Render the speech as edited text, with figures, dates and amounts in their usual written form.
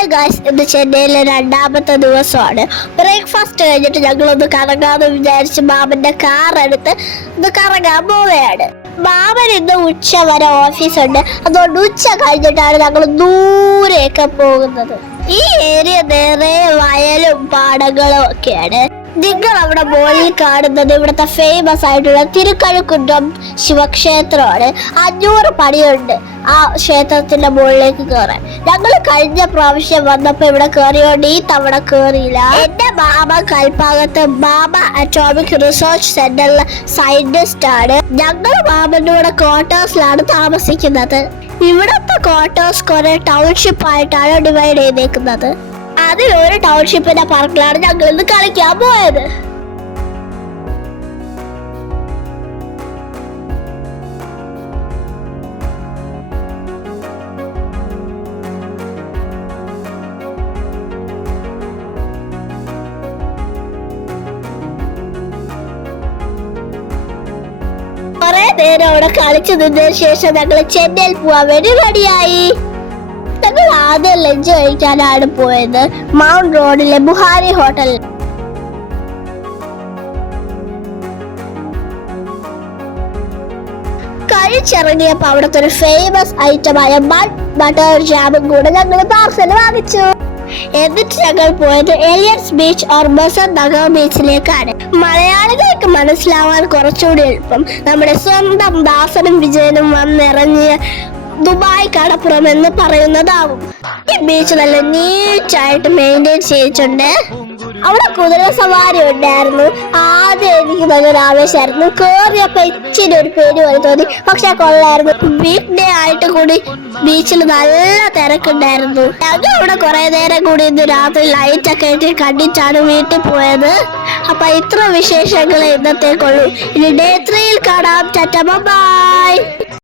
Hi guys, ഇന്ന് ചെന്നൈയിലെ രണ്ടാമത്തെ ദിവസമാണ്. ബ്രേക്ക്ഫാസ്റ്റ് കഴിഞ്ഞിട്ട് ഞങ്ങളൊന്ന് കറങ്ങാന്ന് വിചാരിച്ച് മാമന്റെ കാർ എടുത്ത് ഒന്ന് കറങ്ങാൻ പോവുകയാണ്. മാമൻ ഇന്ന് ഉച്ച വരെ ഓഫീസുണ്ട്, അതുകൊണ്ട് ഉച്ച കഴിഞ്ഞിട്ടാണ് ഞങ്ങൾ ദൂരെയൊക്കെ പോകുന്നത്. ഈ ഏരിയ നിറയെ വയലും പാടങ്ങളും ഒക്കെയാണ്. നിങ്ങൾ അവിടെ മുകളിൽ കാണുന്നത് ഇവിടുത്തെ ഫേമസ് ആയിട്ടുള്ള തിരുക്കഴുകുന്നം ശിവക്ഷേത്രമാണ്. 500 പടിയുണ്ട് ആ ക്ഷേത്രത്തിന്റെ മുകളിലേക്ക് കയറാൻ. ഞങ്ങൾ കഴിഞ്ഞ പ്രാവശ്യം വന്നപ്പോ ഇവിടെ കയറിയോണ്ട് ഈ തവണ കയറിയില്ല. എന്റെ മാമ കൽപ്പാകത്ത് മാമ അറ്റോമിക് റിസർച്ച് സെന്ററിലെ സയന്റിസ്റ്റ് ആണ്. ഞങ്ങൾ മാമന്റെ കൂടെ ക്വാർട്ടേഴ്സിലാണ് താമസിക്കുന്നത്. ഇവിടത്തെ ക്വാർട്ടേഴ്സ് കുറെ ടൗൺഷിപ്പ് ആയിട്ടാണ് ഡിവൈഡ് ചെയ്തേക്കുന്നത്. അതിലൊരു ടൗൺഷിപ്പിന്റെ പാർക്കിലാണ് ഞങ്ങൾ ഇന്ന് കളിക്കാൻ പോയത്. കുറെ നേരം അവിടെ കളിച്ചു നിന്നതിന് ശേഷം ഞങ്ങൾ ചെന്നൈയിൽ പോവാൻ വേണ്ടി റെഡിയായി. ഞങ്ങൾ ആദ്യം ലഞ്ച് കഴിക്കാനാണ് പോയത് മൗണ്ട് റോഡിലെ ബുഹാരി ഹോട്ടൽ. കഴിച്ചിറങ്ങിയപ്പോ അവിടുത്തെ ഒരു ഫേമസ് ഐറ്റമായ ബട്ടർ ജാമും കൂടെ ഞങ്ങൾ പാർസൽ വാങ്ങിച്ചു. എന്നിട്ട് ഞങ്ങൾ പോയത് Elliot's beach or Besant Nagar ബീച്ചിലേക്കാണ്. മലയാളികൾക്ക് മനസ്സിലാവാൻ കുറച്ചുകൂടി എളുപ്പം നമ്മുടെ സ്വന്തം ദാസനും വിജയനും വന്നിറങ്ങിയ ദുബായ് കടപ്പുറം എന്ന് പറയുന്നതാവും. ഈ ബീച്ച് നല്ല നീറ്റായിട്ട് മെയിൻറ്റെയിൻ ചെയ്തിട്ടുണ്ട്. അവിടെ കുതിര സവാരി ഉണ്ടായിരുന്നു. ആദ്യം എനിക്ക് ഭയങ്കര ആവേശമായിരുന്നു. കേറിയപ്പോ ഇച്ചിരി ഒരു പേടി പോലെ തോന്നി, പക്ഷെ കൊള്ളായിരുന്നു. വീക്ക് ഡേ ആയിട്ട് കൂടി ബീച്ചിൽ നല്ല തിരക്കുണ്ടായിരുന്നു. ഞങ്ങൾ അവിടെ കുറെ നേരം കൂടി ഇന്ന് രാത്രി ലൈറ്റ് ഒക്കെ ഇട്ട് കണ്ടിട്ടാണ് വീട്ടിൽ പോയത്. അപ്പൊ ഇത്ര വിശേഷങ്ങൾ ഇന്നത്തേക്കുള്ളൂ. ഇനി ഡേ 3 കാണാം. Tata bye.